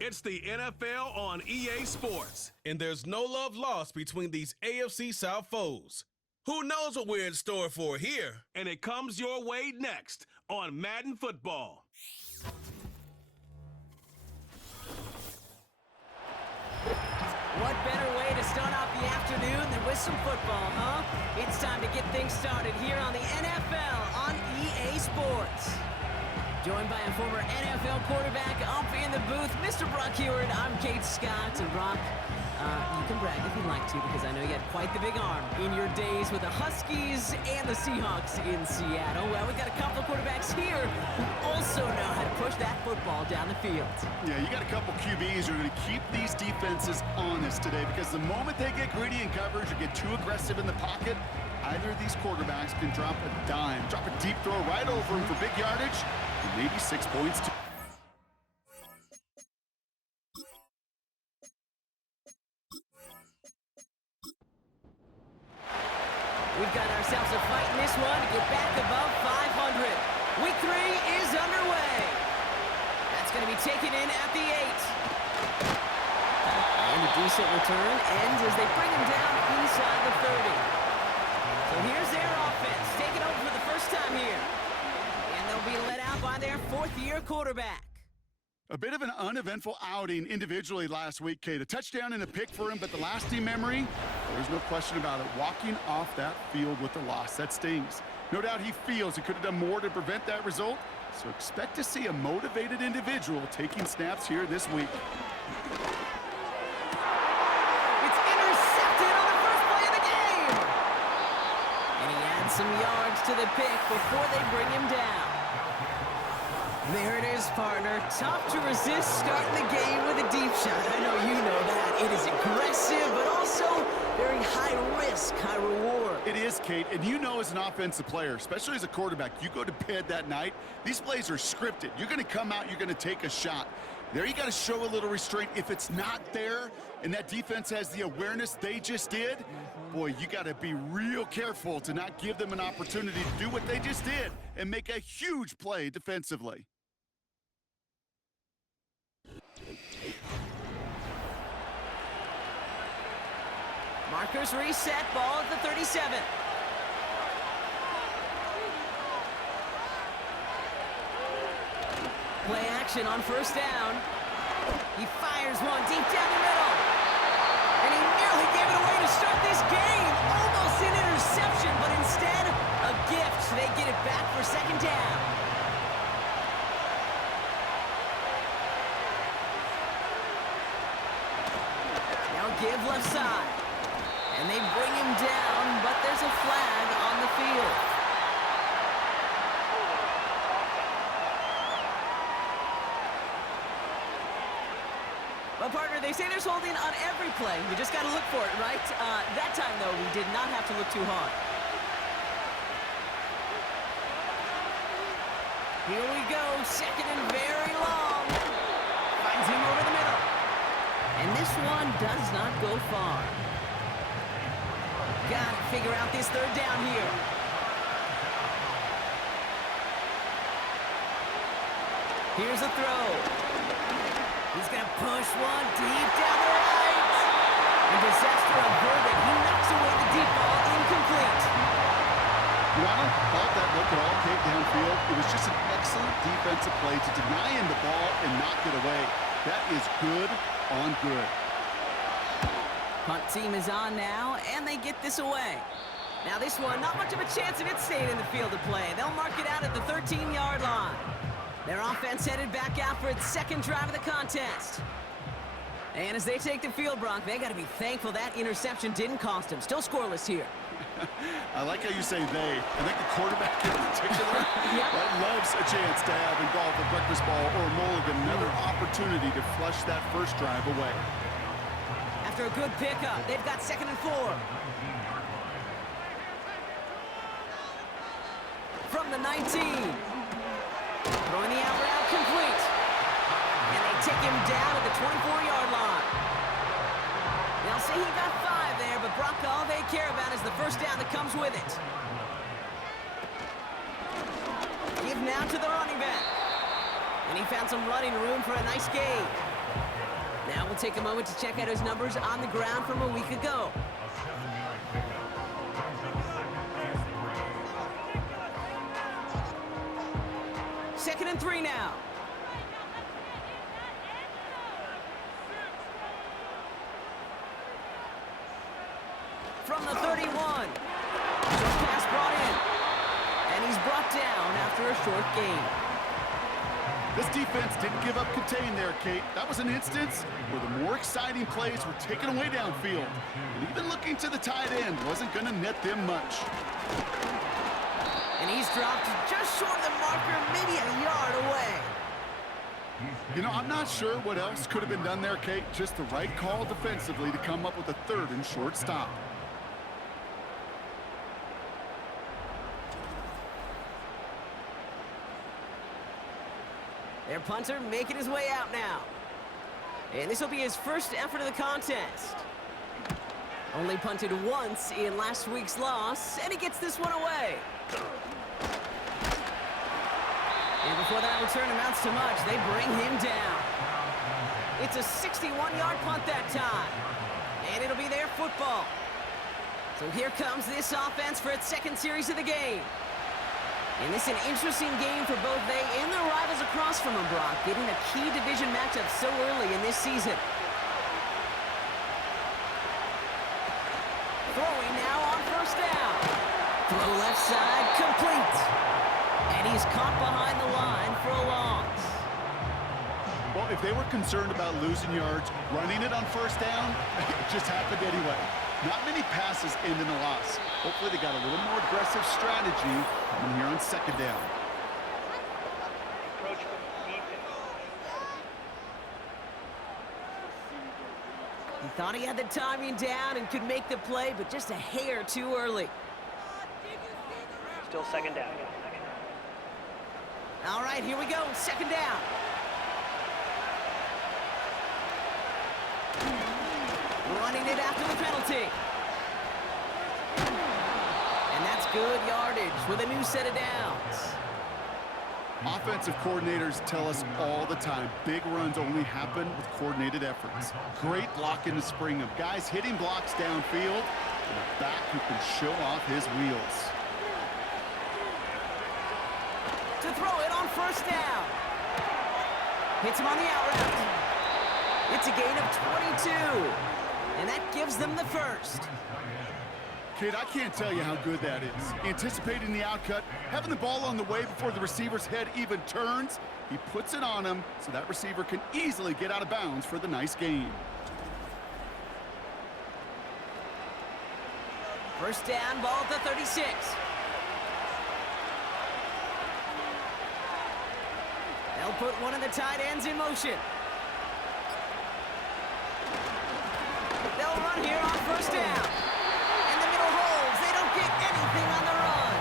It's the NFL on EA Sports, and there's no love lost between these AFC South foes. Who knows what we're in store for here? And it comes your way next on Madden Football. What better way to start off the afternoon than with some football, huh? It's time to get things started here on the NFL on EA Sports. Joined by a former NFL quarterback up in the booth, Mr. Brock Heward. I'm Kate Scott. And Brock, you can brag if you'd like to, because I know you had quite the big arm in your days with the Huskies and the Seahawks in Seattle. Well, we got a couple of quarterbacks here who also know how to push that football down the field. Yeah, you got a couple QBs who are going to keep these defenses honest today, because the moment they get greedy in coverage or get too aggressive in the pocket, either of these quarterbacks can drop a dime, drop a deep throw right over him for big yardage, and maybe 6 points too. We've got ourselves a fight in this one to get back above 500. Week 3 is underway. That's going to be taken in at the 8. And a decent return ends as they bring him down inside the 30. So here's their offense, taking over for the first time here. And they'll be let out by their fourth-year quarterback. A bit of an uneventful outing individually last week, Kate. A touchdown and a pick for him, but the lasting memory, there's no question about it. Walking off that field with the loss, that stings. No doubt he feels he could have done more to prevent that result, so expect to see a motivated individual taking snaps here this week. It's intercepted on the first play of the game! And he adds some yards to the pick before they bring him down. There it is, partner. Tough to resist starting the game with a deep shot. I know you know that. It is aggressive, but also very high risk, high reward. It is, Kate, and you know as an offensive player, especially as a quarterback, you go to bed that night, these plays are scripted. You're going to come out, you're going to take a shot. There you got to show a little restraint. If it's not there and that defense has the awareness they just did, boy, you got to be real careful to not give them an opportunity to do what they just did and make a huge play defensively. Markers reset, ball at the 37. Play action on first down. He fires one deep down the middle. And he nearly gave it away to start this game. Almost an interception, but instead, a gift. They get it back for second down. Now give left side. And they bring him down, but there's a flag on the field. Well, partner, they say there's holding on every play. You just got to look for it, right? That time, though, we did not have to look too hard. Here we go, second and very long. Finds him over the middle. And this one does not go far. Got to figure out this third down here. Here's a throw. He's going to push one deep down the right. And disaster averted. He knocks away the deep ball, incomplete. Your Honor, thought that look at all Kate downfield. It was just an excellent defensive play to deny him the ball and knock it away. That is good on good. Punt team is on now, and they get this away. Now this one, not much of a chance of it staying in the field of play. They'll mark it out at the 13-yard line. Their offense headed back out for its second drive of the contest. And as they take the field, Brock, they got to be thankful that interception didn't cost them. Still scoreless here. I like how you say they. I think the quarterback in particular that loves a chance to have in golf a breakfast ball or a mulligan, another opportunity to flush that first drive away. After a good pickup, they've got 2nd and 4. From the 19. Throwing the out route complete. And they take him down at the 24-yard line. They'll say he got 5 there, but Brock, all they care about is the first down that comes with it. Give now to the running back. And he found some running room for a nice gain. Now we'll take a moment to check out his numbers on the ground from a week ago. Second and 3 now. From the 31. Short pass brought in. And he's brought down after a short gain. This defense didn't give up contain there, Kate. That was an instance where the more exciting plays were taken away downfield. And even looking to the tight end wasn't going to net them much. And he's dropped just short of the marker, maybe a yard away. You know, I'm not sure what else could have been done there, Kate. Just the right call defensively to come up with a 3rd and short stop. Their punter making his way out now. And this will be his first effort of the contest. Only punted once in last week's loss, and he gets this one away. And before that return amounts to much, they bring him down. It's a 61-yard punt that time. And it'll be their football. So here comes this offense for its second series of the game. And this is an interesting game for both they and their rivals across from them, Brock, getting a key division matchup so early in this season. Throwing now on first down. Throw left side, complete. And he's caught behind the line for a loss. Well, if they were concerned about losing yards, running it on first down, it just happened anyway. Not many passes end in a loss. Hopefully they got a little more aggressive strategy coming here on second down. He thought he had the timing down and could make the play, but just a hair too early. Still second down. All right, here we go, second down. Running it after the penalty. And that's good yardage with a new set of downs. Offensive coordinators tell us all the time, big runs only happen with coordinated efforts. Great block in the spring of guys hitting blocks downfield and a back who can show off his wheels. To throw it on first down. Hits him on the out route. It's a gain of 22. And that gives them the first. Kid, I can't tell you how good that is. Anticipating the outcut, having the ball on the way before the receiver's head even turns, he puts it on him so that receiver can easily get out of bounds for the nice gain. First down, ball at the 36. They'll put one of the tight ends in motion. They'll run here on first down. And the middle holds. They don't get anything on the run.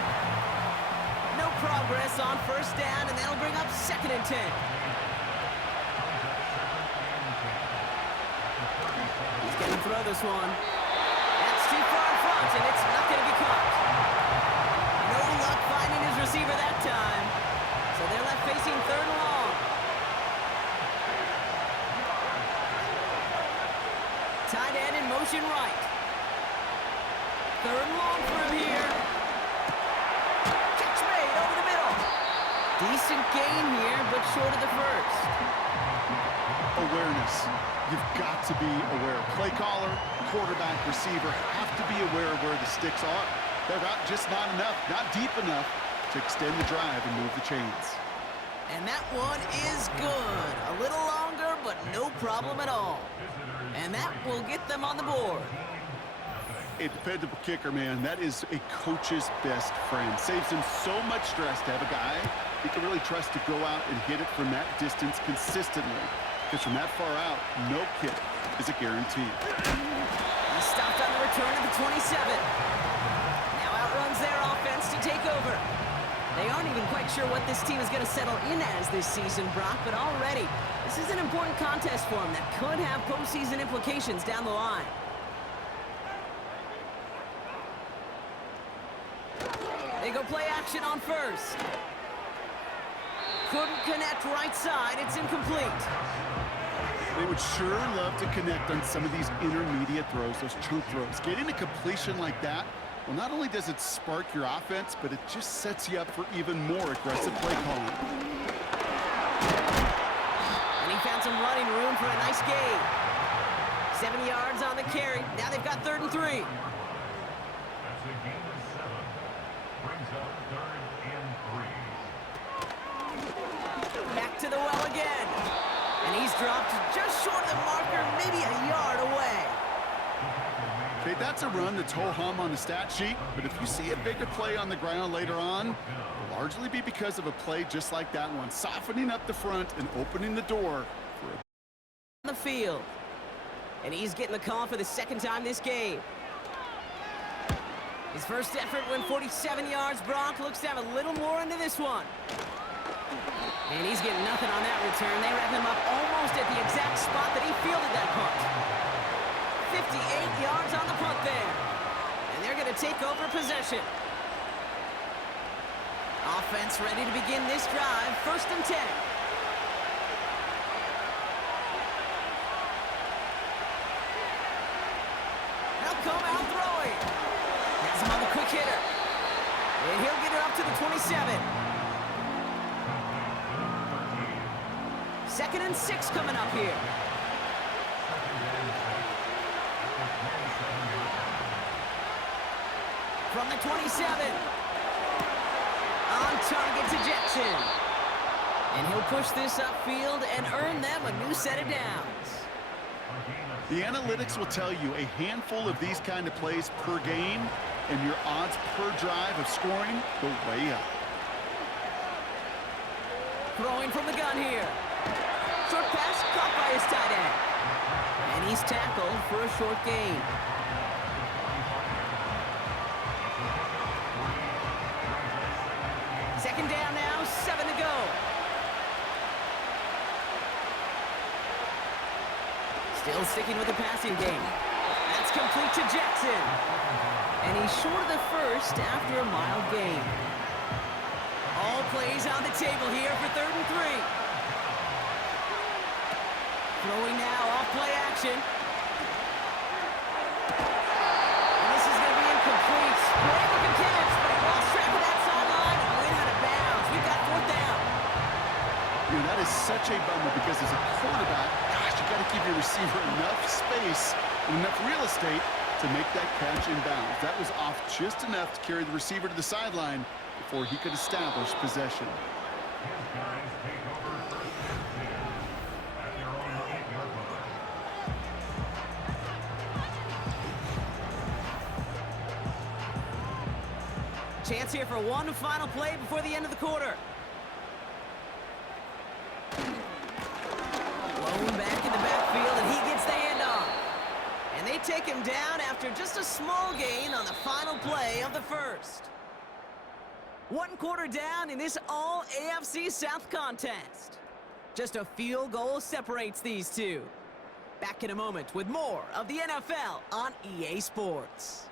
No progress on first down, and that'll bring up second and 10. He's going to throw this one. That's too far in front, and it's not going to be caught. No luck finding his receiver that time. So they're left facing third and long. Tight end in motion right. Third and long for him here. Catch made over the middle. Decent gain here, but short of the first. Awareness. You've got to be aware. Play caller, quarterback, receiver have to be aware of where the sticks are. They're just not enough, not deep enough to extend the drive and move the chains. And that one is good. A little longer, but no problem at all. And that will get them on the board. A dependable kicker, man. That is a coach's best friend. Saves him so much stress to have a guy he can really trust to go out and hit it from that distance consistently. Because from that far out, no kick is a guarantee. He stopped on the return of the 27. Now outruns their offense to take over. They aren't even quite sure what this team is going to settle in as this season, Brock, but already this is an important contest for them that could have postseason implications down the line. They go play action on first. Couldn't connect right side. It's incomplete. They would sure love to connect on some of these intermediate throws, those chunk throws. Getting a completion like that, well, not only does it spark your offense, but it just sets you up for even more aggressive play calling. And he found some running room for a nice gain. 7 yards on the carry. Now they've got 3rd and 3. That's a gain of 7. Brings up 3rd and 3. Back to the well again. And he's dropped just short of the marker, maybe a yard away. Okay, that's a run that's ho-hum on the stat sheet, but if you see a bigger play on the ground later on, it'll largely be because of a play just like that one, softening up the front and opening the door for a On the field. And he's getting the call for the 2nd time this game. His first effort went 47 yards. Bronk looks to have a little more into this one. And he's getting nothing on that return. They wrap him up almost at the exact spot that he fielded that punt. 58 yards on the punt there. And they're going to take over possession. Offense ready to begin this drive. 1st and 10. They'll come out throwing. Has him on the quick hitter. And he'll get it up to the 27. 2nd and 6 coming up here. From the 27. On target to Jetson. And he'll push this upfield and earn them a new set of downs. The analytics will tell you a handful of these kind of plays per game, and your odds per drive of scoring go way up. Throwing from the gun here. Short pass caught by his tight end. And he's tackled for a short gain. Second down now, 7 to go. Still sticking with the passing game. That's complete to Jackson. And he's short of the first after a mild gain. All plays on the table here for 3rd and 3. Throwing now off play action. And this is going to be incomplete. Great looking catch, but he lost track of that sideline and went out of bounds. We've got 4th down. You know, that is such a bummer because as a quarterback, gosh, you got to give your receiver enough space and enough real estate to make that catch in bounds. That was off just enough to carry the receiver to the sideline before he could establish possession. His guys take over 1st and 10 at their own 8-yard line. Chance here for one final play before the end of the quarter. Blown back in the backfield, and he gets the handoff. And they take him down after just a small gain on the final play of the first. 1 quarter down in this all AFC South contest. Just a field goal separates these two. Back in a moment with more of the NFL on EA Sports.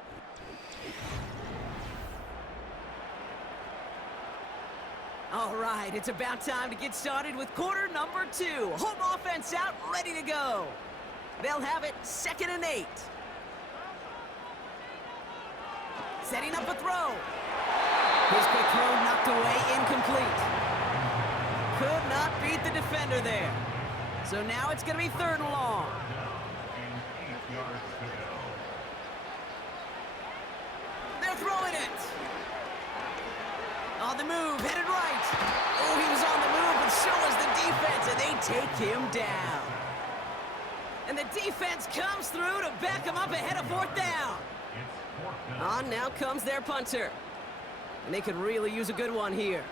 All right, it's about time to get started with quarter number 2. Home offense out, ready to go. They'll have it 2nd and 8. Setting up a throw. His quick throw knocked away, incomplete. Could not beat the defender there. So now it's going to be 3rd and long. And 8 yards to go. They're throwing it. On the move, headed right. Oh, he was on the move, but so was the defense, and they take him down. And the defense comes through to back him up ahead of 4th down. It's 4th down. On now comes their punter. And they could really use a good one here.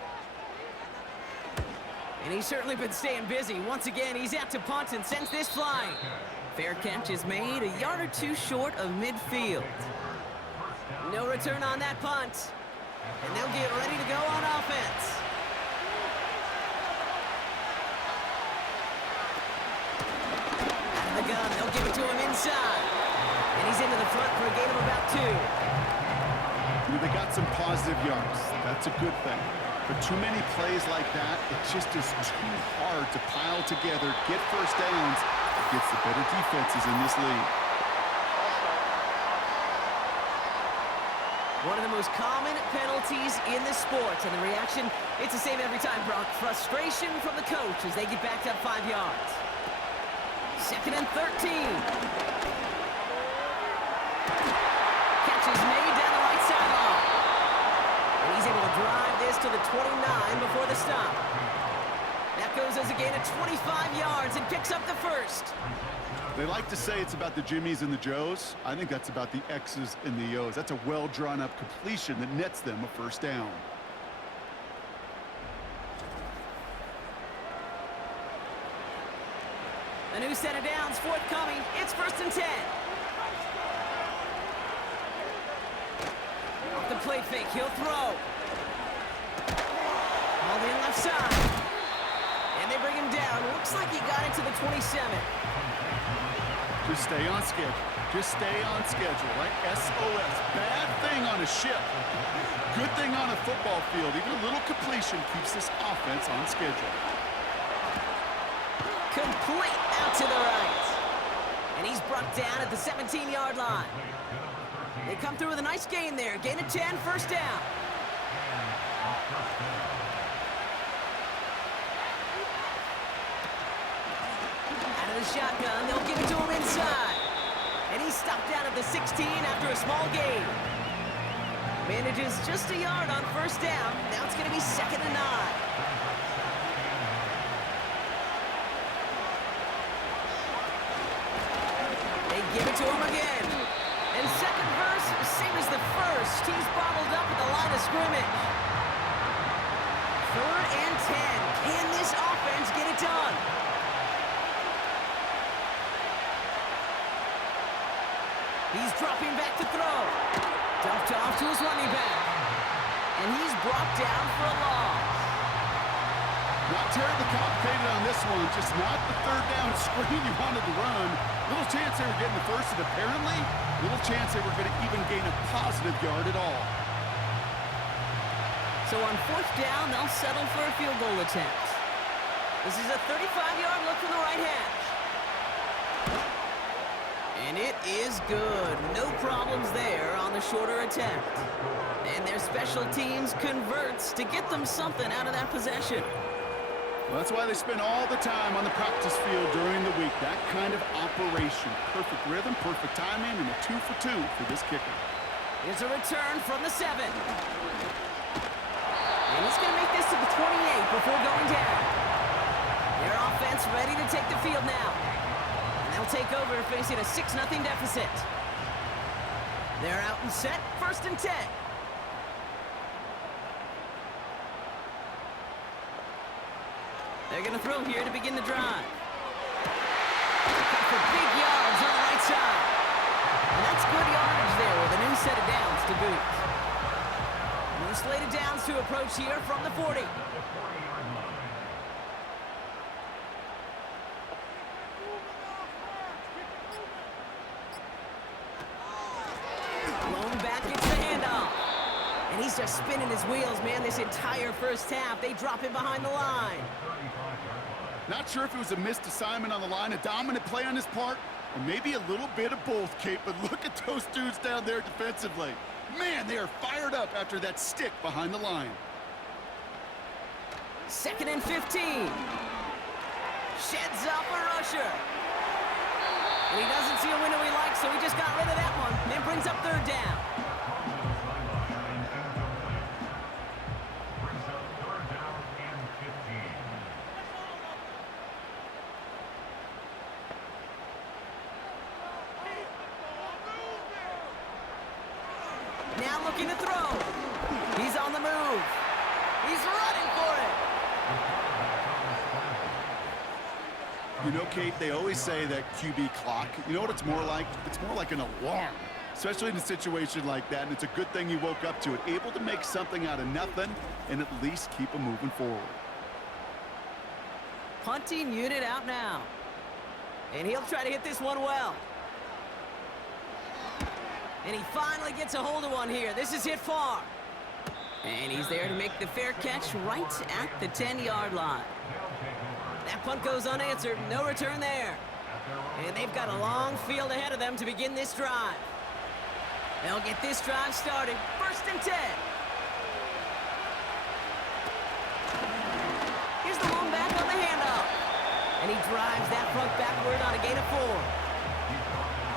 And he's certainly been staying busy. Once again, he's out to punt and sends this flying. Fair catch is made, a yard or 2 short of midfield. No return on that punt. And they'll get ready to go on offense. Out of the gun, they'll give it to him inside. And he's into the front for a gain of about 2. They got some positive yards. That's a good thing. But too many plays like that, it just is too hard to pile together, get first downs, against the better defenses in this league. One of the most common penalties in the sport, and the reaction, it's the same every time, Brock. Frustration from the coach as they get backed up 5 yards. 2nd and 13. Catch is made down the right sideline. And he's able to drive this to the 29 before the stop. That goes as a gain of 25 yards and picks up the first. They like to say it's about the Jimmies and the Joes. I think that's about the X's and the O's. That's a well-drawn-up completion that nets them a first down. A new set of downs forthcoming. It's 1st and 10. Off the play fake, he'll throw. All in left side. And they bring him down. Looks like he got it to the 27. Just stay on schedule. Just stay on schedule, right? SOS. Bad thing on a ship. Good thing on a football field. Even a little completion keeps this offense on schedule. Complete out to the right. And he's brought down at the 17-yard line. They come through with a nice gain there. Gain of 10, first down. Shotgun, they'll give it to him inside. And he's stopped down at the 16 after a small gain. Manages just a yard on first down. Now it's going to be 2nd and 9. They give it to him again. And second verse, same as the first. He's bottled up at the line of scrimmage. 3rd and 10. Can this offense get it done? He's dropping back to throw. Dumped off to his running back. And he's brought down for a loss. Not terribly complicated on this one. Just not the 3rd down screen you wanted to run. Little chance they were getting the first, and apparently, little chance they were going to even gain a positive yard at all. So on 4th down, they'll settle for a field goal attempt. This is a 35-yard look from the right hash. And it is good. No problems there on the shorter attempt. And their special teams converts to get them something out of that possession. Well, that's why they spend all the time on the practice field during the week. That kind of operation. Perfect rhythm, perfect timing, and a 2 for 2 for this kicker. Here's a return from the 7. And he's going to make this to the 28 before going down. Their offense ready to take the field now. They'll take over facing a 6-0 deficit. They're out and set, 1st and 10. They're going to throw here to begin the drive. For big yards on the right side. And that's good yardage there with a new set of downs to boot. New slated downs to approach here from the 40. And he's just spinning his wheels, man, this entire first half. They drop him behind the line. Not sure if it was a missed assignment on the line, a dominant play on his part, or maybe a little bit of both, Kate, but look at those dudes down there defensively. Man, they are fired up after that stick behind the line. 2nd and 15. Sheds off a rusher. And he doesn't see a window he likes, so he just got rid of that one. Then brings up 3rd down. Now looking to throw. He's on the move. He's running for it. You know, Kate, they always say that QB clock, you know what it's more like? It's more like an alarm, especially in a situation like that, and it's a good thing you woke up to it, able to make something out of nothing and at least keep them moving forward. Punting unit out now. And he'll try to hit this one well. And he finally gets a hold of one here. This is hit far. And he's there to make the fair catch right at the 10-yard line. That punt goes unanswered. No return there. And they've got a long field ahead of them to begin this drive. They'll get this drive started. 1st and 10. Here's the long back on the handoff. And he drives that front backward on a gain of 4.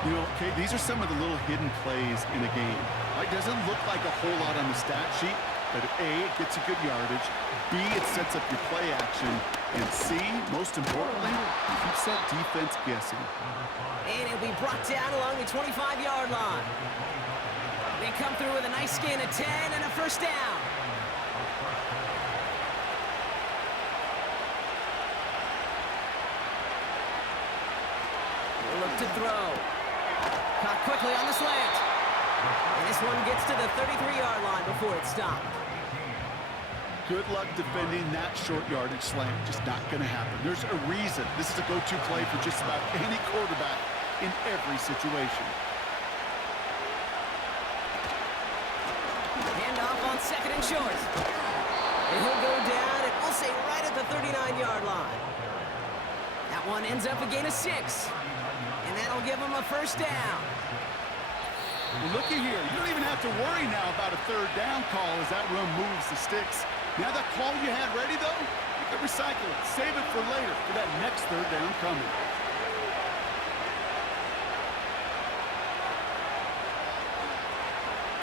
You know, okay, these are some of the little hidden plays in a game. It doesn't look like a whole lot on the stat sheet, but A, it gets you good yardage, B, it sets up your play action, and C, most importantly, it keeps that defense guessing. And it'll be brought down along the 25-yard line. They come through with a nice gain of 10 and a 1st down. They'll look to throw. Caught quickly on the slant. And this one gets to the 33-yard line before it's stopped. Good luck defending that short yardage slant. Just not going to happen. There's a reason this is a go-to play for just about any quarterback in every situation. Handoff on 2nd and short. And he'll go down, and we'll say right at the 39-yard line. That one ends up a gain of 6. And that'll give him a 1st down. Well, looky here. You don't even have to worry now about a 3rd down call as that run moves the sticks. Now that call you had ready, though, you can recycle it. Save it for later for that next 3rd down coming.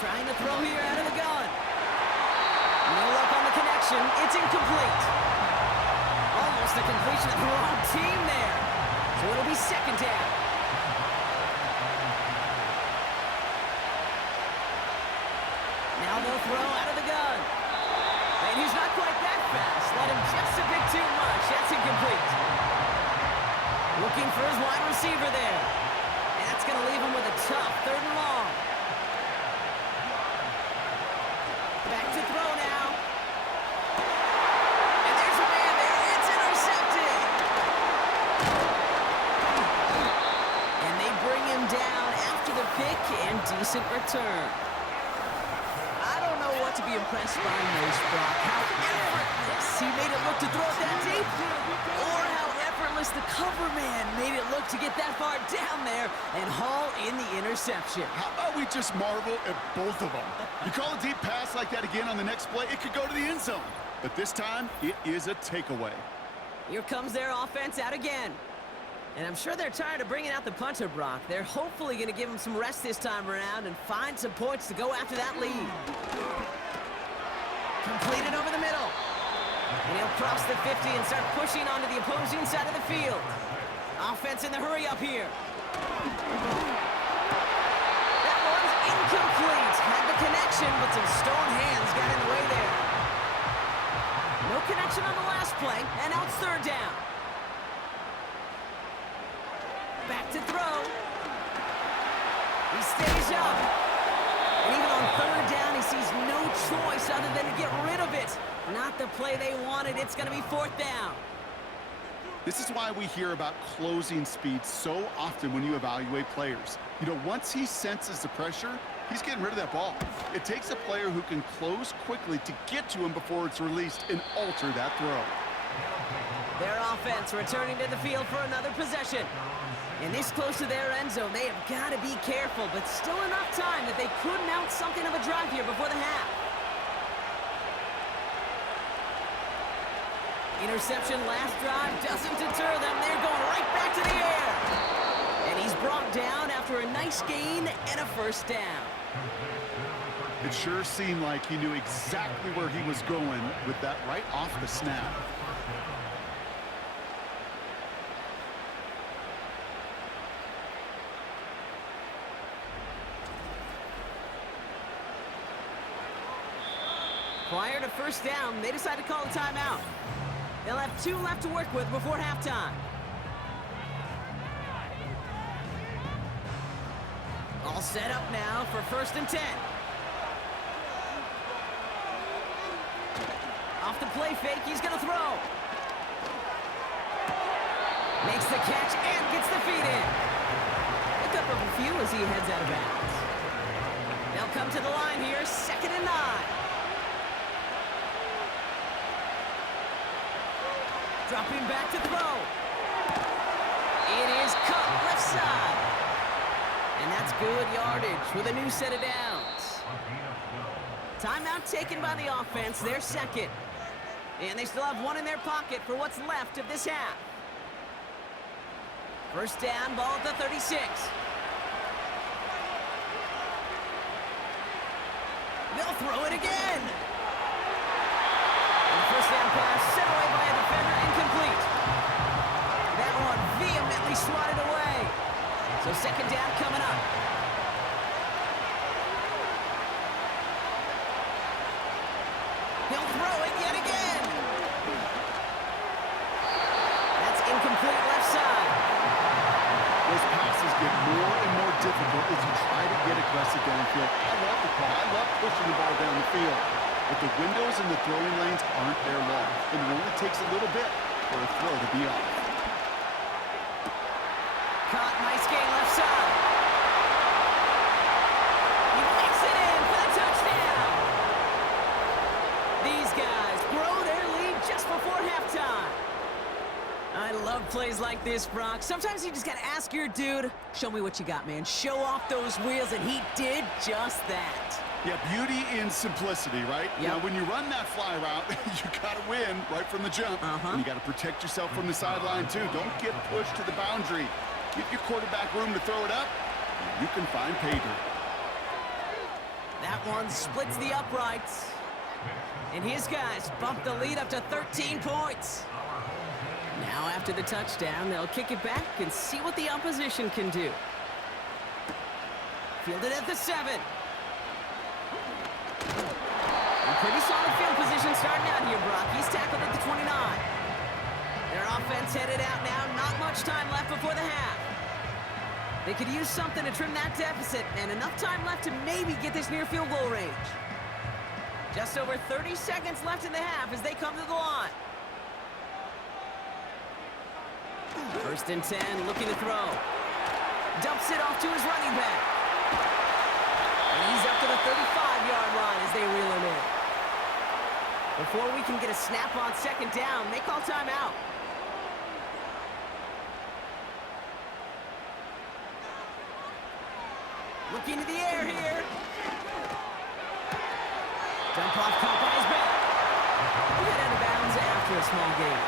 Trying to throw here out of the gun. No luck on the connection. It's incomplete. Almost a completion of the wrong team there. So it'll be 2nd down. Now they'll throw out of the gun. And he's not quite that fast. Let him just a bit too much. That's incomplete. Looking for his wide receiver there. And that's going to leave him with a tough 3rd and long. Back to throw now. And there's a man there. It's intercepted. And they bring him down after the pick and decent return. I don't know what to be impressed by most, Brock. How effortless he made it look to throw it that deep, or how effortless the cover man made it look to get that far down there and haul in the interception. How about we just marvel at both of them? You call a deep pass like that again on the next play, it could go to the end zone. But this time, it is a takeaway. Here comes their offense out again. And I'm sure they're tired of bringing out the punter, Brock. They're hopefully going to give him some rest this time around and find some points to go after that lead. Completed over the middle. And he'll cross the 50 and start pushing onto the opposing side of the field. Offense in the hurry up here. That one's incomplete. Had the connection, but some stone hands got in the way there. No connection on the last play, and now it's 3rd down. Back to throw. He stays up. And even on 3rd down, he sees no choice other than to get rid of it. Not the play they wanted. It's going to be 4th down. This is why we hear about closing speed so often when you evaluate players. You know, once he senses the pressure, he's getting rid of that ball. It takes a player who can close quickly to get to him before it's released and alter that throw. Their offense returning to the field for another possession. And this close to their end zone, they have got to be careful, but still enough time that they could mount something of a drive here before the half. Interception last drive doesn't deter them. They're going right back to the air. And he's brought down after a nice gain and a 1st down. It sure seemed like he knew exactly where he was going with that right off the snap. Prior to 1st down, they decide to call a timeout. They'll have 2 left to work with before halftime. All set up now for 1st and 10. Off the play fake, he's going to throw. Makes the catch and gets the feet in. Pick up a few as he heads out of bounds. They'll come to the line here, 2nd and 9. Dropping back to throw. It is caught. good yardage with a new set of downs. Timeout taken by the offense, their second. And they still have one in their pocket for what's left of this half. First down, ball at the 36. They'll throw it again. And the first down pass sent away by a defender, incomplete. That one vehemently swatted away. So second down coming up. He'll throw it yet again. That's incomplete left side. Those passes get more and more difficult as you try to get aggressive downfield. I love the call. I love pushing the ball down the field. But the windows in the throwing lanes aren't there long. And it only takes a little bit for a throw to be off. Caught, nice gain left side. He makes it in for the touchdown. These guys grow their lead just before halftime. I love plays like this, Brock. Sometimes you just got to ask your dude, show me what you got, man. Show off those wheels, and he did just that. Yeah, beauty in simplicity, right? Yep. Now, when you run that fly route, you got to win right from the jump. And you got to protect yourself from the sideline, too. Don't get pushed to the boundary. Give your quarterback room to throw it up, and you can find pay dirt. That one splits the uprights. And his guys bump the lead up to 13 points. Now after the touchdown, they'll kick it back and see what the opposition can do. Fielded at the 7. A pretty solid field position starting out here, Brock. He's tackled at the 29. Their offense headed out now. Not much time left before the half. They could use something to trim that deficit, and enough time left to maybe get this near field goal range. Just over 30 seconds left in the half as they come to the line. First and 10, looking to throw. Dumps it off to his running back. And he's up to the 35-yard line as they reel him in. Before we can get a snap on second down, they call timeout. Looking to the air here. Dump off caught by his back. We'll get out of bounds after a small gain.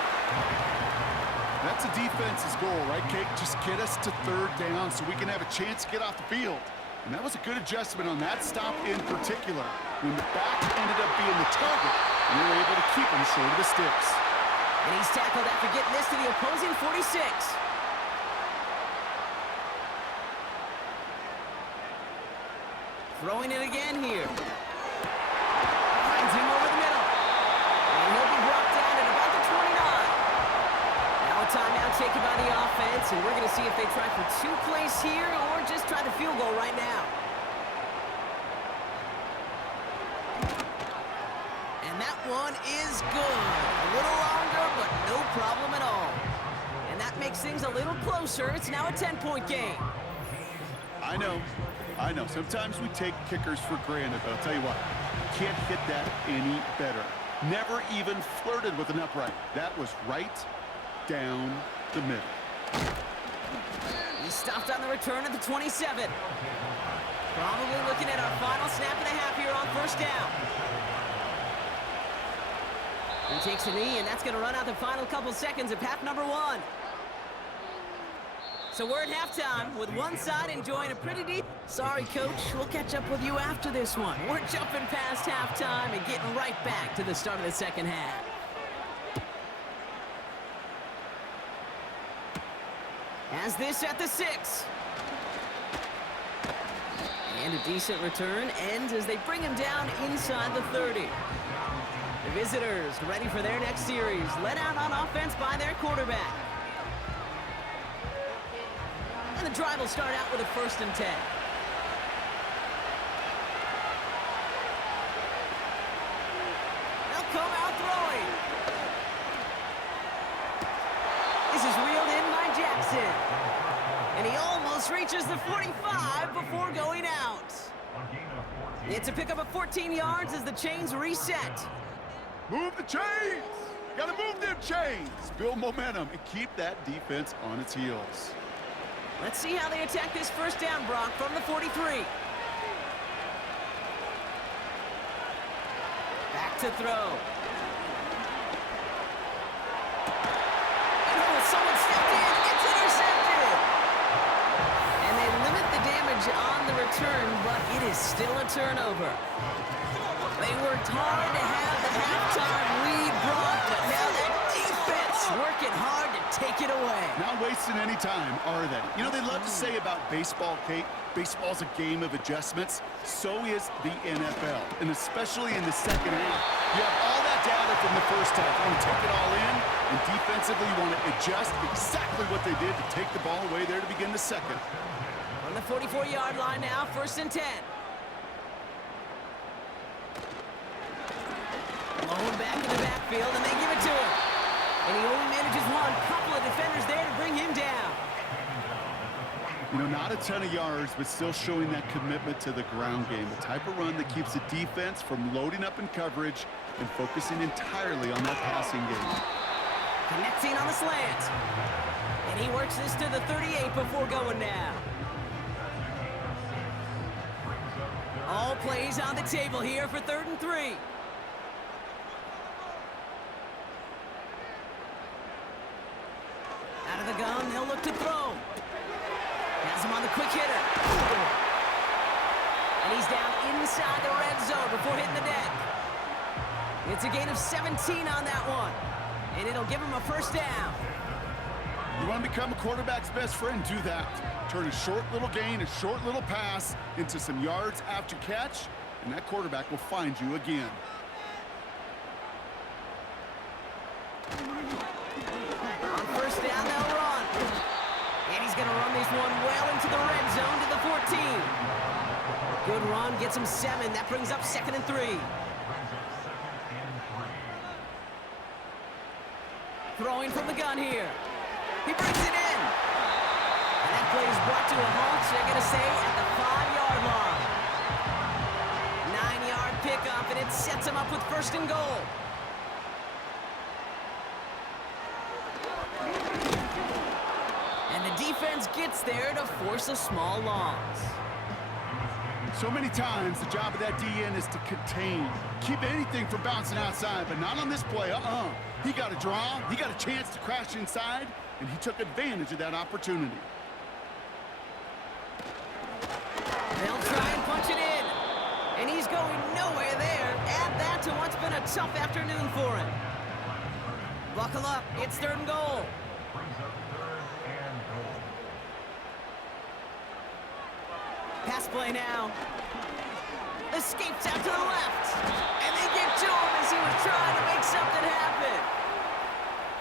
That's a defense's goal, right, Kate? Just get us to third down so we can have a chance to get off the field. And that was a good adjustment on that stop in particular, when the back ended up being the target, and they were able to keep him short of the sticks. And he's tackled after getting this to the opposing 46. Throwing it again here. Finds him over the middle. And he'll be brought down at about the 29. Now a timeout taken by the offense, and we're going to see if they try for 2 plays here or just try the field goal right now. And that one is good. A little longer, but no problem at all. And that makes things a little closer. It's now a 10-point game. I know. Sometimes we take kickers for granted, but I'll tell you what, can't hit that any better. Never even flirted with an upright. That was right down the middle. He stopped on the return at the 27. Probably looking at our final snap of the half here on first down. He takes a knee, and that's going to run out the final couple seconds of half number 1. So we're at halftime with one side enjoying a pretty deep... Sorry, Coach. We'll catch up with you after this one. We're jumping past halftime and getting right back to the start of the second half. As this at the 6. And a decent return ends as they bring him down inside the 30. The visitors ready for their next series, led out on offense by their quarterback. And the drive will start out with a first and 10. They'll come out throwing. This is reeled in by Jackson. And he almost reaches the 45 before going out. It's a pickup of 14 yards as the chains reset. Move the chains! Gotta move them chains! Build momentum and keep that defense on its heels. Let's see how they attack this first down, Brock, from the 43. Back to throw. And oh, someone stepped in. It's intercepted. And they limit the damage on the return, but it is still a turnover. They worked hard to have the halftime lead, Brock, but now that defense working hard to take it away. Not wasting any time, are they? You know, they love to say about baseball, Kate, baseball's a game of adjustments. So is the NFL, and especially in the second half. You have all that data from the first half. You want to take it all in, and defensively you want to adjust exactly what they did to take the ball away there to begin the second. On the 44-yard line now, 1st and 10. Blown back in the backfield, and they give it to him. And he only manages one. Couple of defenders there to bring him down. You know, not a ton of yards, but still showing that commitment to the ground game. The type of run that keeps the defense from loading up in coverage and focusing entirely on that passing game. Connecting on the slant. And he works this to the 38 before going down. All plays on the table here for 3rd and 3. Out of the gun, they'll look to throw. Has him on the quick hitter. And he's down inside the red zone before hitting the deck. It's a gain of 17 on that one. And it'll give him a 1st down. You want to become a quarterback's best friend, do that. Turn a short little gain, a short little pass into some yards after catch, and that quarterback will find you again. On 1st down, they'll run. And he's going to run this one well into the red zone to the 14. Good run, gets him 7. That brings up 2nd and 3. Throwing from the gun here. He brings it in. And that play is brought to a halt, so they're going to say at the 5-yard line. 9-yard pickup, and it sets him up with 1st and goal. And the defense gets there to force a small loss. So many times, the job of that DN is to contain. Keep anything from bouncing outside, but not on this play. He got a draw, he got a chance to crash inside, and he took advantage of that opportunity. They'll try and punch it in. And he's going nowhere there. Add that to what's been a tough afternoon for him. Buckle up, it's 3rd and goal. Pass play now. Escapes out to the left. And they get to him as he was trying to make something happen.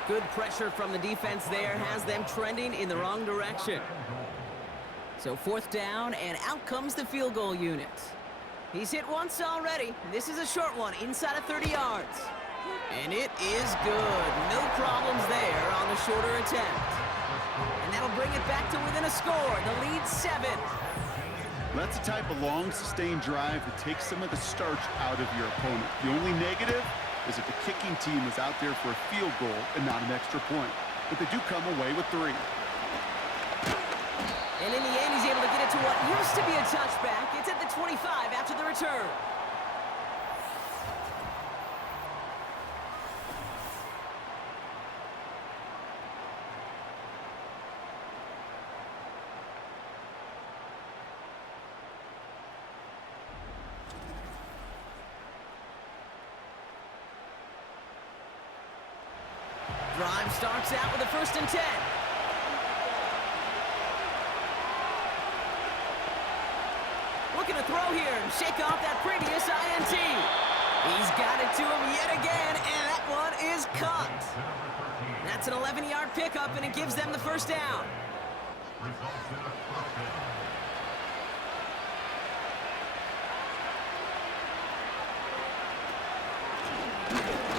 Good pressure from the defense there has them trending in the wrong direction. So 4th down, and out comes the field goal unit. He's hit once already. This is a short one, inside of 30 yards. And it is good. No problems there on the shorter attempt. And that'll bring it back to within a score. The lead's 7. That's the type of long, sustained drive that takes some of the starch out of your opponent. The only negative is that the kicking team is out there for a field goal and not an extra point. But they do come away with 3. And in the end, he's able to get it to what used to be a touchback. It's at the 25 after the return. Drive starts out with a 1st and 10. Looking to throw here and shake off that previous INT. He's got it to him yet again, and that one is caught. That's an 11-yard pickup, and it gives them the 1st down.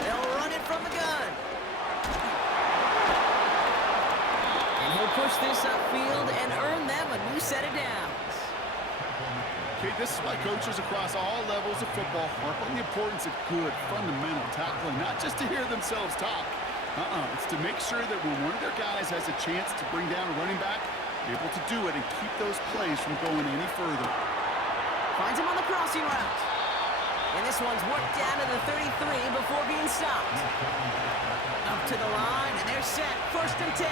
They'll run it from the gun. And he'll push this upfield and earn them a new set of downs. Okay, this is why coaches across all levels of football harp on the importance of good, fundamental tackling, not just to hear themselves talk. It's to make sure that when one of their guys has a chance to bring down a running back, able to do it and keep those plays from going any further. Finds him on the crossing route. And this one's worked down to the 33 before being stopped. Up to the line, and they're set. 1st and 10.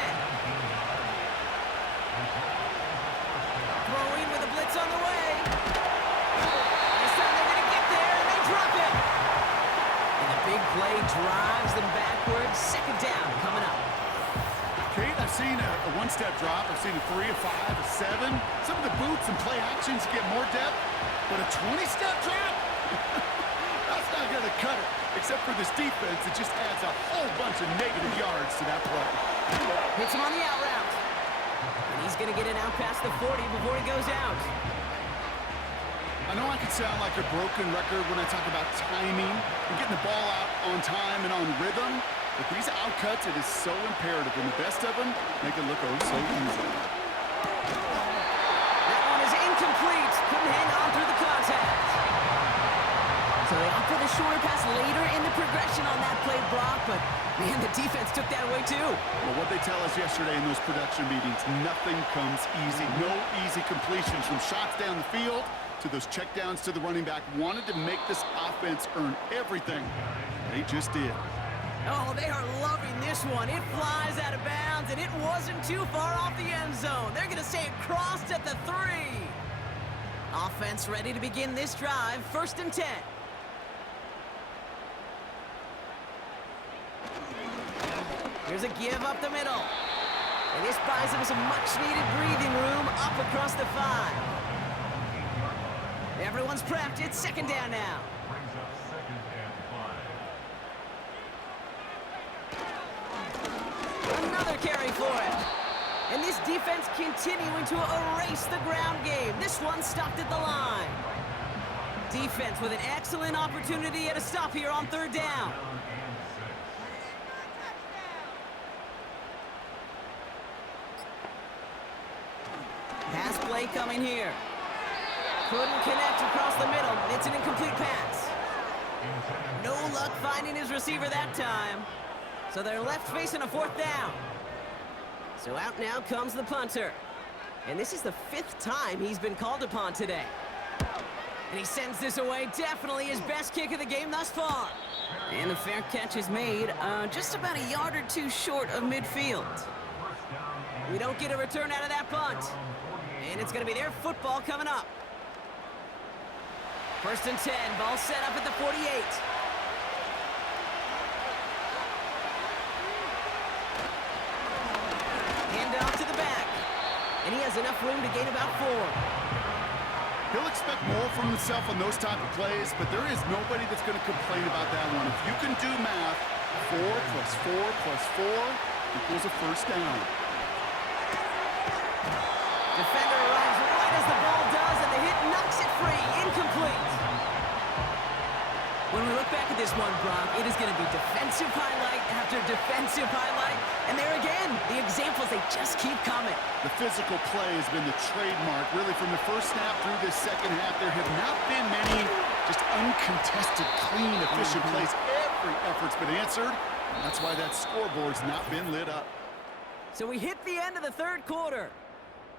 Throwing with a blitz on the way. This time they're going to get there, and they drop it. And the big play drives them backwards. 2nd down coming up. Kate, I've seen a one-step drop. I've seen a 3, a 5, a 7. Some of the boots and play actions get more depth, but a 20-step drop? That's not going to cut it. Except for this defense, it just adds a whole bunch of negative yards to that play. Hits him on the out route. And he's going to get it out past the 40 before he goes out. I know I can sound like a broken record when I talk about timing and getting the ball out on time and on rhythm, but these outcuts, it is so imperative, and the best of them make it look oh so easy. That one is incomplete. Couldn't hang on through the contact. So they opt for the shorter pass later in the progression on that play, Brock, but man, the defense took that away too. Well, what they tell us yesterday in those production meetings, nothing comes easy. No easy completions from shots down the field to those checkdowns to the running back. Wanted to make this offense earn everything. They just did. Oh, they are loving this one. It flies out of bounds, and it wasn't too far off the end zone. They're going to say it crossed at the 3. Offense ready to begin this drive. 1st and 10. Here's a give up the middle. And this buys them some much-needed breathing room up across the 5. Everyone's prepped. It's 2nd down now. Brings up 2nd and 5. Another carry for it. And this defense continuing to erase the ground game. This one stopped at the line. Defense with an excellent opportunity at a stop here on 3rd down. Pass play coming here. Couldn't connect across the middle. It's an incomplete pass. No luck finding his receiver that time. So they're left facing a 4th down. So out now comes the punter. And this is the 5th time he's been called upon today. And he sends this away. Definitely his best kick of the game thus far. And the fair catch is made just about a yard or 2 short of midfield. We don't get a return out of that punt. And it's going to be their football coming up. 1st and 10. Ball set up at the 48. Handoff to the back. And he has enough room to gain about 4. He'll expect more from himself on those type of plays, but there is nobody that's going to complain about that one. If you can do math, 4 plus 4 plus 4 equals a 1st down. Defender arrives right as the ball does, and the hit knocks it free. Incomplete. When we look back at this one, Brock, it is going to be defensive highlight after defensive highlight. And there again, the examples, they just keep coming. The physical play has been the trademark. Really, from the first snap through this 2nd half, there have not been many just uncontested, clean, efficient plays. Every effort's been answered. That's why that scoreboard's not been lit up. So we hit the end of the 3rd quarter.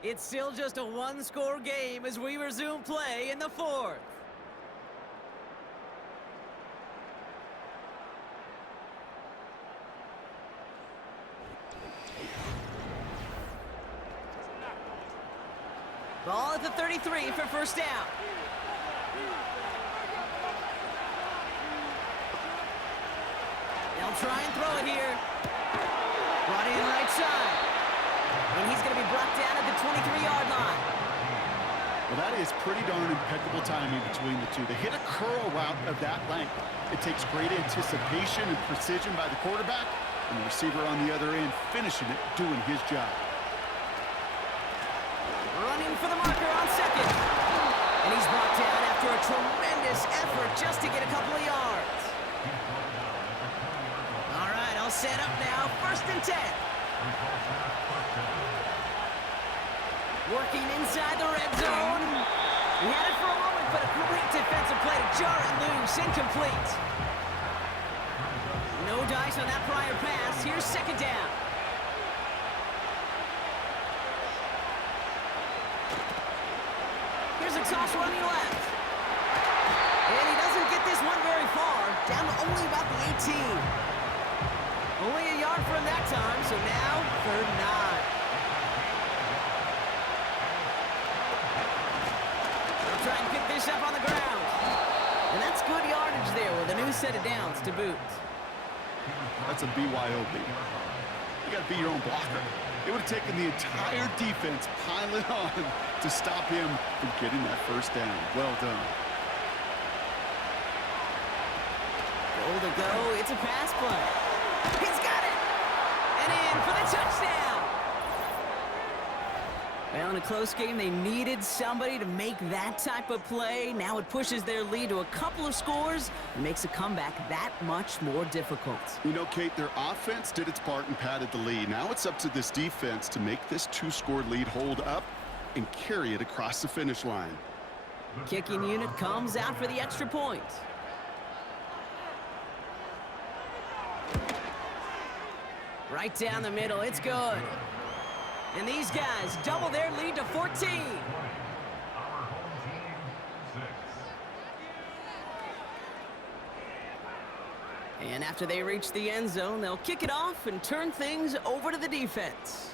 It's still just a 1-score game as we resume play in the 4th. Ball at the 33 for 1st down. They'll try and throw it here. Brought in right side. And he's going to be brought down at the 23-yard line. Well, that is pretty darn impeccable timing between the two. They hit a curl route of that length. It takes great anticipation and precision by the quarterback, and the receiver on the other end finishing it, doing his job. Running for the marker on 2nd. And he's brought down after a tremendous effort just to get a couple of yards. All right, all set up now. 1st and 10. Working inside the red zone. He had it for a moment, but a great defensive play to jar it loose. Incomplete. No dice on that prior pass. Here's 2nd down. toss running left. And he doesn't get this one very far, down to only about the 18. Only a yard for him that time, so now 3rd and 9. They'll try and pick this up on the ground. And that's good yardage there with a new set of downs to boot. That's a BYOB. You got to be your own blocker. It would have taken the entire defense piling on to stop him from getting that first down. Well done. Goal to go. It's a pass play. He's got it! And in for the touchdown! Well, in a close game, they needed somebody to make that type of play. Now it pushes their lead to a couple of scores and makes a comeback that much more difficult. You know, Kate, their offense did its part and padded the lead. Now it's up to this defense to make this 2-score lead hold up and carry it across the finish line. Kicking unit comes out for the extra point. Right down the middle, it's good. And these guys double their lead to 14. And after they reach the end zone, they'll kick it off and turn things over to the defense.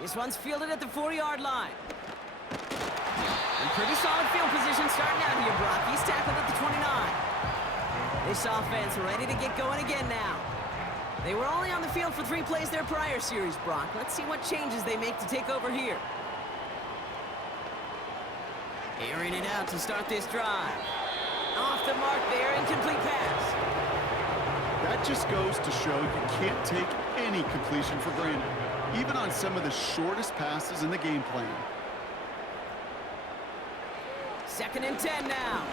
This one's fielded at the 4-yard line. And pretty solid field position starting out here, Brock. He's tackled at the 29. This offense ready to get going again now. They were only on the field for 3 plays their prior series, Brock. Let's see what changes they make to take over here. Airing it out to start this drive. Off the mark there, incomplete pass. That just goes to show you can't take any completion for granted, even on some of the shortest passes in the game plan. 2nd and 10 now.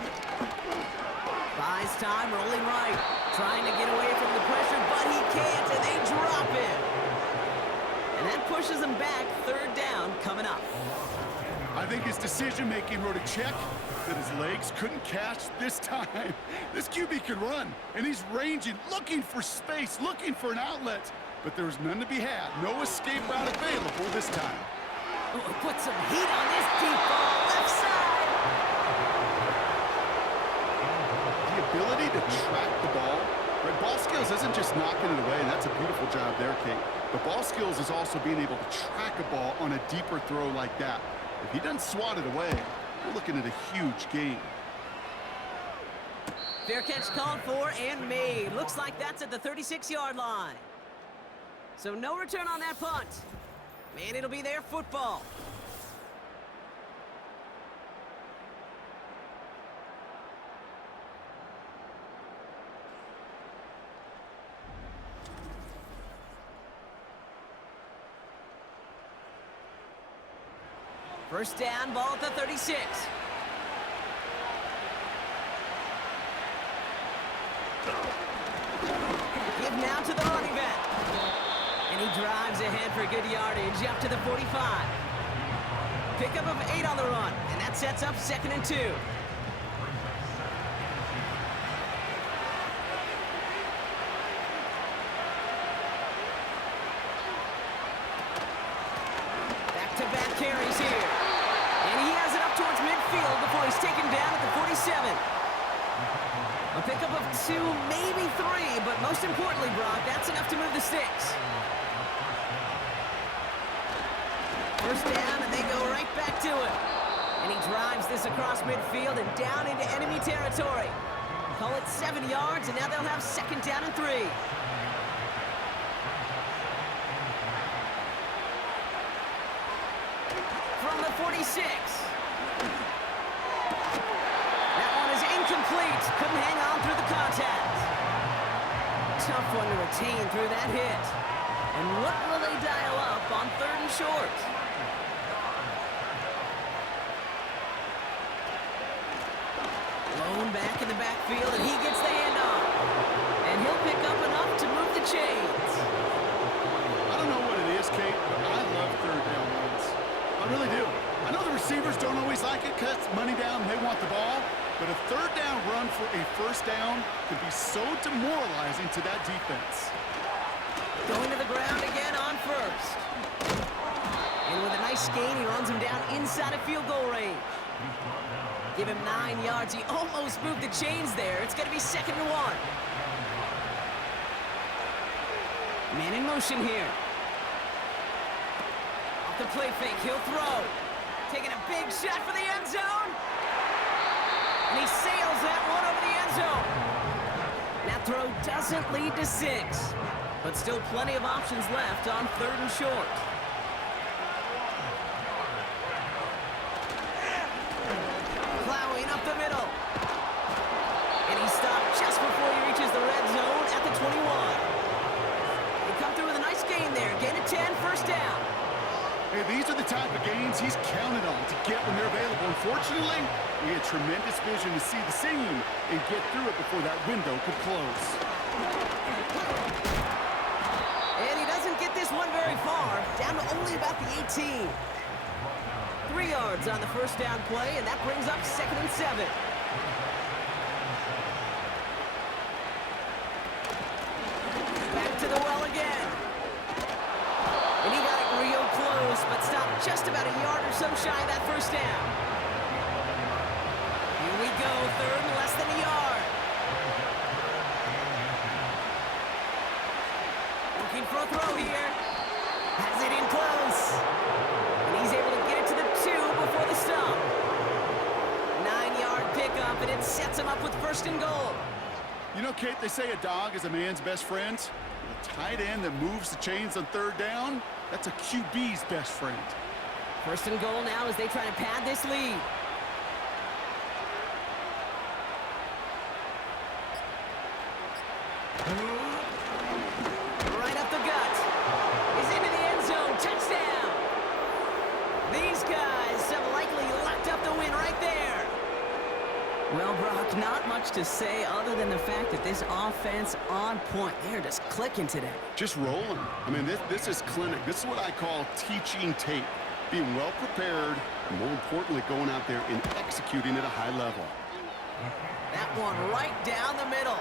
Buys time, rolling right. Trying to get away from the pressure, but he can't, and they drop him. And that pushes him back. 3rd down coming up. I think his decision-making wrote a check that his legs couldn't catch this time. This QB can run, and he's ranging, looking for space, looking for an outlet. But there's none to be had. No escape route available this time. Oh, put some heat on this deep ball. Left side. The ability to track the ball. Right, ball skills isn't just knocking it away, and that's a beautiful job there, Kate. But ball skills is also being able to track a ball on a deeper throw like that. If he doesn't swat it away, we're looking at a huge gain. Fair catch called for and made. Looks like that's at the 36-yard line. So no return on that punt. And it'll be their football. First down, ball at the 36. Give now to the running back. And he drives ahead for good yardage up to the 45. Pickup of 8 on the run, and that sets up 2nd and 2. Back-to-back carries here. And he has it up towards midfield before he's taken down at the 47. A pickup of 2, maybe 3, but most importantly, Brock, that's enough to move the sticks. First down, and they go right back to it. And he drives this across midfield and down into enemy territory. Call it 7 yards, and now they'll have 2nd down and 3. From the 46. That one is incomplete. Couldn't hang on through the contact. Tough one to retain through that hit. And what will they dial up on 3rd and short? Lone back in the backfield, and he gets the handoff. And he'll pick up enough to move the chains. I don't know what it is, Kate, but I love 3rd down runs. I really do. I know the receivers don't always like it because it's money down, they want the ball. But a 3rd down run for a 1st down can be so demoralizing to that defense. Going to the ground again on 1st. And And with a nice gain, he runs him down inside of field goal range. Give him 9 yards. He almost moved the chains there. It's going to be 2nd and 1. Man in motion here. Off the play fake, he'll throw. Taking a big shot for the end zone. And he sails that one over the end zone. That throw doesn't lead to 6. But still plenty of options left on 3rd and short. Plowing up the middle. And he stopped just before he reaches the red zone at the 21. They come through with a nice gain there. Gain of 10, 1st down. Hey, these are the type of gains he's counted on to get when they're available. Unfortunately, he had tremendous vision to see the seam and get through it before that window could close. And he doesn't get this one very far, down to only about the 18. 3 yards on the 1st down play, and that brings up 2nd and 7. Back to the well again. And he got it real close, but stopped just about a yard or so shy of that 1st down. Here we go, 3rd and less than a yard. Looking for a throw here. Has it in close. And he's able to get it to the 2 before the stop. 9-yard pickup, and it sets him up with 1st and goal. You know, Kate, they say a dog is a man's best friend. The tight end that moves the chains on 3rd down, that's a QB's best friend. 1st and goal now as they try to pad this lead. Right up the gut. He's into the end zone. Touchdown. These guys have likely locked up the win right there. Well, Brock, not much to say other than the fact that this offense on point. They're just clicking today. Just rolling. I mean, this is clinic. This is what I call teaching tape. Being well prepared, and more importantly, going out there and executing at a high level. That one right down the middle.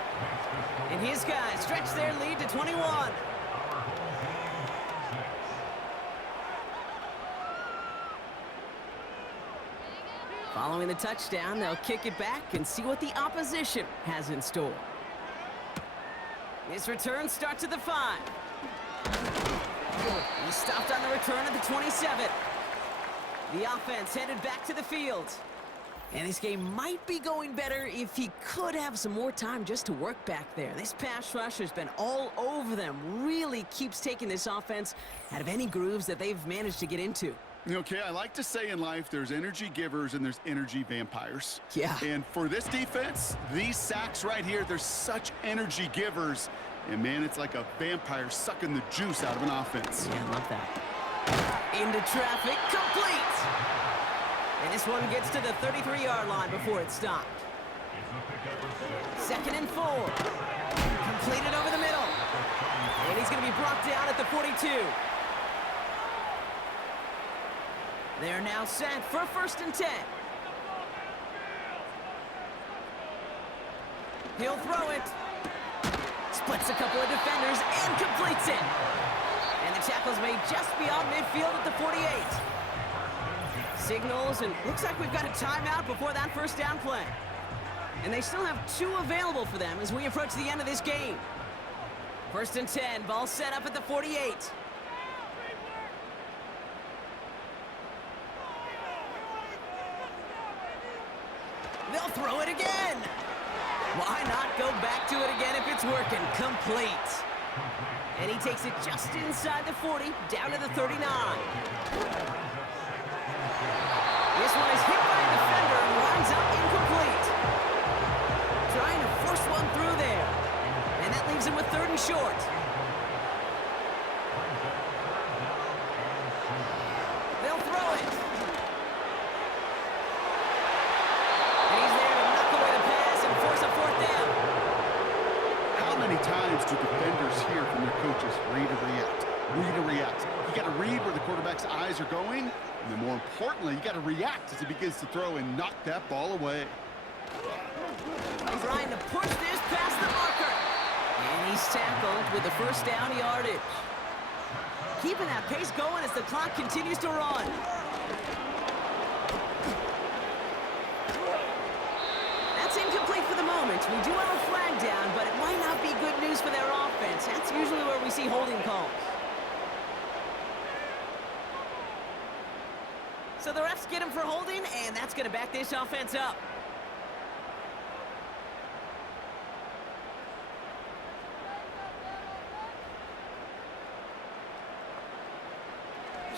And his guys stretch their lead to 21. Following the touchdown, they'll kick it back and see what the opposition has in store. This return starts at the 5. He stopped on the return at the 27. The offense headed back to the field. And this game might be going better if he could have some more time just to work back there. This pass rush has been all over them. Really keeps taking this offense out of any grooves that they've managed to get into. Okay, I like to say in life there's energy givers and there's energy vampires. Yeah. And for this defense, these sacks right here, they're such energy givers. And man, it's like a vampire sucking the juice out of an offense. Yeah, I love that. Into traffic, complete! And this one gets to the 33-yard line before it's stopped. 2nd and 4. Completed over the middle. And he's going to be brought down at the 42. They're now set for 1st and 10. He'll throw it. Splits a couple of defenders and completes it. And the tackle's made just beyond midfield at the 48. Signals, and looks like we've got a timeout before that 1st down play. And they still have 2 available for them as we approach the end of this game. 1st and 10, ball set up at the 48. They'll throw it again. Why not go back to it again if it's working? Complete. And he takes it just inside the 40, down to the 39. This one is hit by a defender and winds up incomplete. Trying to force one through there. And that leaves him with 3rd and short. They'll throw it. And he's there to knock away the pass and force a 4th down. How many times do defenders hear from their coaches, read or react? Read or react. You got to read where the quarterback's eyes are going, and then more importantly, you got to react as he begins to throw and knock that ball away. Trying to push this past the marker. And he's tackled with the 1st down yardage. Keeping that pace going as the clock continues to run. That's incomplete for the moment. We do have a flag down, but it might not be good news for their offense. That's usually where we see holding calls. So the refs get him for holding, and that's going to back this offense up.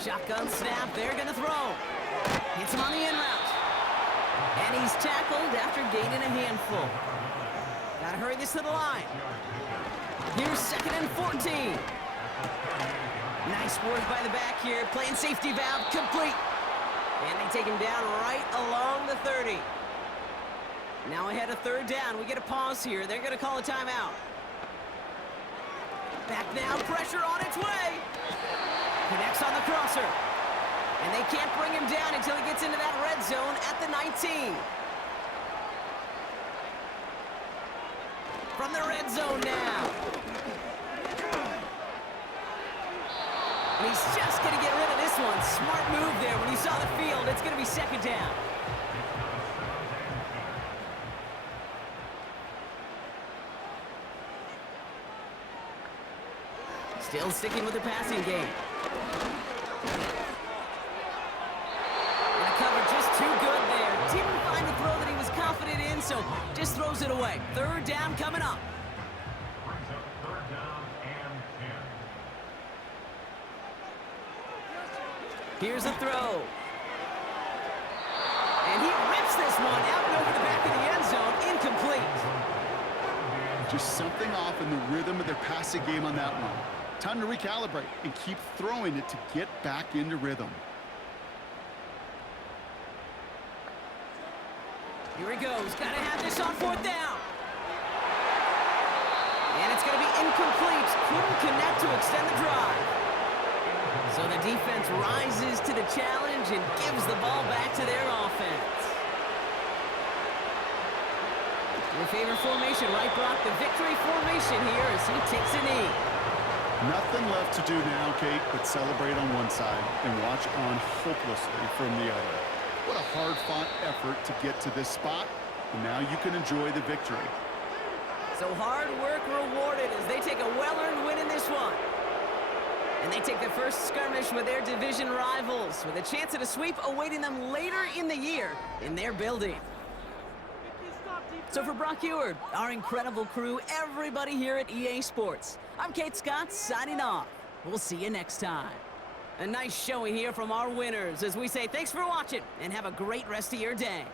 Shotgun snap, they're going to throw. Hits him on the in route. And he's tackled after gaining a handful. Got to hurry this to the line. Here's 2nd and 14. Nice work by the back here. Playing safety valve complete. And they take him down right along the 30. Now ahead of 3rd down. We get a pause here. They're going to call a timeout. Back now, pressure on its way. Connects on the crosser. And they can't bring him down until he gets into that red zone at the 19. From the red zone now. And he's just going to get rid of this one. Smart move there when he saw the field. It's going to be 2nd down. Still sticking with the passing game. And the cover just too good there. Didn't find the throw that he was confident in, so just throws it away. 3rd down coming up. Brings up 3rd down and 10. Here's a throw. And he rips this one out and over the back of the end zone. Incomplete. Just something off in the rhythm of their passing game on that one. Time to recalibrate and keep throwing it to get back into rhythm. Here he goes. Got to have this on 4th down. And it's going to be incomplete. Couldn't connect to extend the drive. So the defense rises to the challenge and gives the ball back to their offense. Your favorite formation, right, Brock? The victory formation here as he takes a knee. Nothing left to do now, Kate, but celebrate on one side and watch on hopelessly from the other. What a hard-fought effort to get to this spot, and now you can enjoy the victory. So hard work rewarded as they take a well-earned win in this one. And they take the first skirmish with their division rivals, with a chance at a sweep awaiting them later in the year in their building. So for Brock Eward, our incredible crew, everybody here at EA Sports, I'm Kate Scott signing off. We'll see you next time. A nice showing here from our winners as we say thanks for watching and have a great rest of your day.